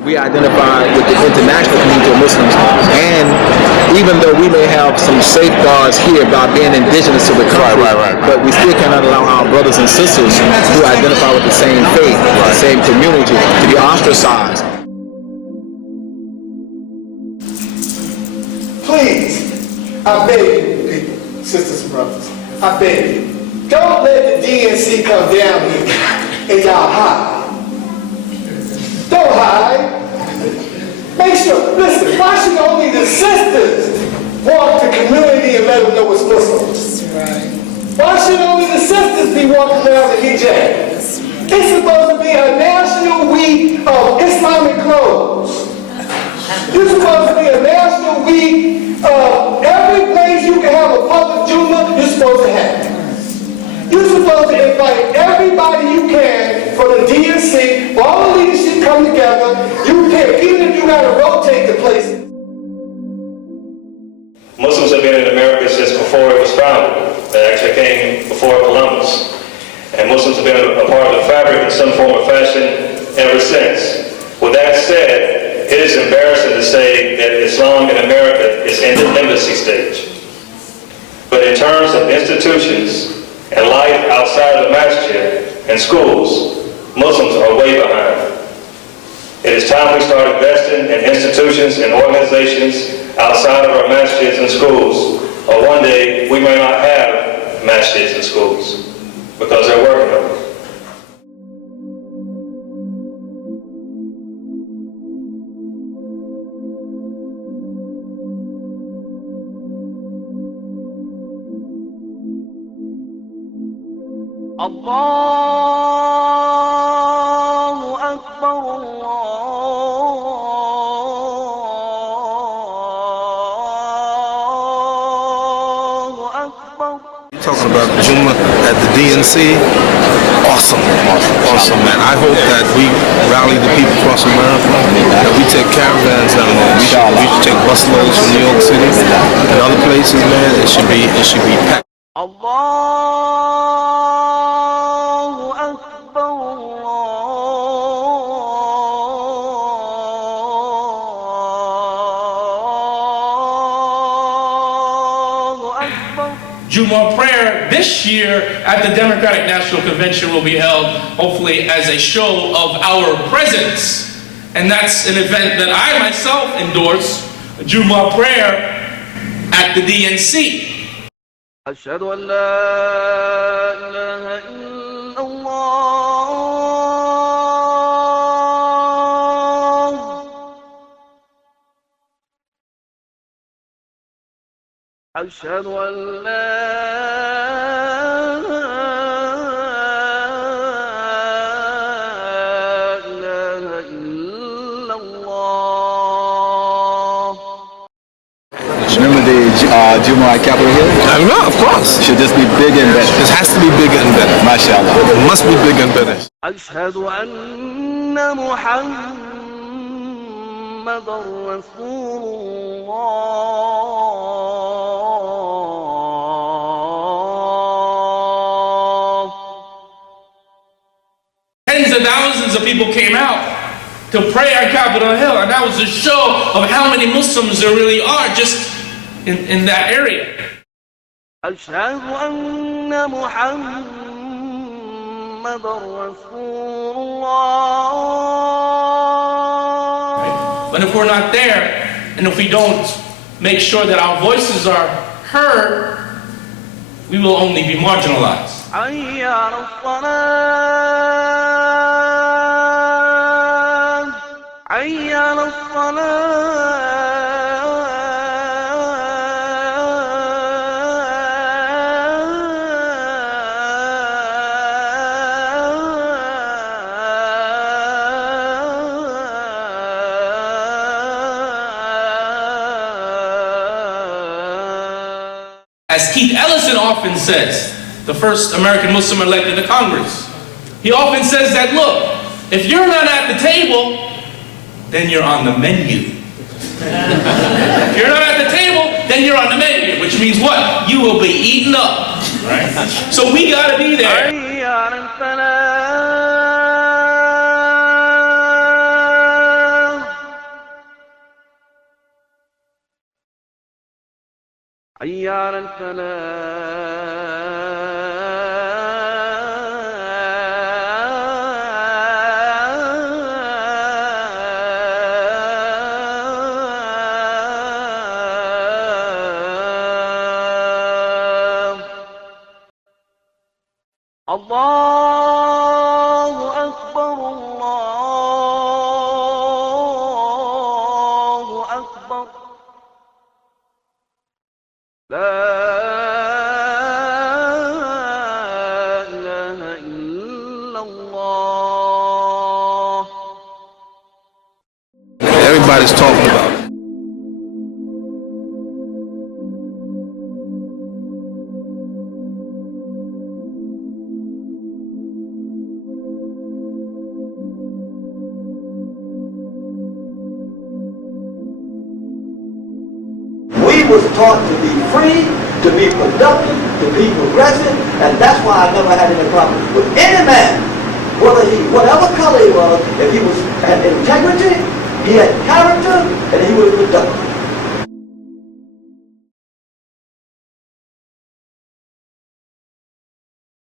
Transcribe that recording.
We identify with the international community of Muslims, and even though we may have some safeguards here by being indigenous to the country, but we still cannot allow our brothers and sisters who identify with the same faith, the same community, to be ostracized. Please, I beg you, people, sisters and brothers, I beg you, don't let the DNC come down here and y'all hide. Don't hide. Make sure, listen, why should only the sisters walk the community and let them know it's Muslims? Why should only the sisters be walking around the hijab? It's supposed to be a national week of Islamic clothes. It's supposed to be a national week of every place you can have a public Jumah, you're supposed to have it. You're supposed to invite everybody you can for the DNC, for all the leadership come together. You pick, even if you got to rotate the places. Muslims have been in America since before it was founded. It actually came before Columbus. And Muslims have been a part of the fabric in some form or fashion ever since. With that said, it is embarrassing to say that Islam in America is in the embassy stage. But in terms of institutions and life outside of the masjid and schools, Muslims are way behind. It is time we start investing in institutions and organizations outside of our masjids and schools, or one day we may not have masjids and schools because they're working on it. Allahu Akbar, Allahu Akbar. Talking about Jumah at the DNC, awesome, man. I hope that we rally the people across America, that we take caravans down there. We should take busloads from New York City and other places, man. It should be packed. Allahu Akbar, Allahu Akbar. Jumah prayer this year at the Democratic National Convention will be held, hopefully as a show of our presence. And that's an event that I myself endorse, Jumah prayer at the DNC. أشهد أن لا إله إلا الله أشهد أن لا إله إلا الله. Remember the Jumah at Capitol Hill? No, of course. Should this be bigger and better? This has to be bigger and better. MashaAllah. It must be bigger and better. أشهد أن محمد رسول الله. Tens of thousands of people came out to pray at Capitol Hill, and that was a show of how many Muslims there really are just in that area. أشهد أن محمد رسول الله. But if we're not there, and if we don't make sure that our voices are heard, we will only be marginalized. حي على الصلاة حي على As Keith Ellison often says, the first American Muslim elected to Congress, he often says that, look, if you're not at the table, then you're on the menu. If you're not at the table, then you're on the menu, which means what? You will be eaten up, right? So we gotta be there. حي على الفلاح حي على الفلاح الله أكبر الله أكبر لا إله إلا الله. Everybody's talking about it. We was taught to be free, to be productive, to be progressive, and that's why I never had any problem with any man, whatever color he was, if he had integrity, he had character, and he was productive.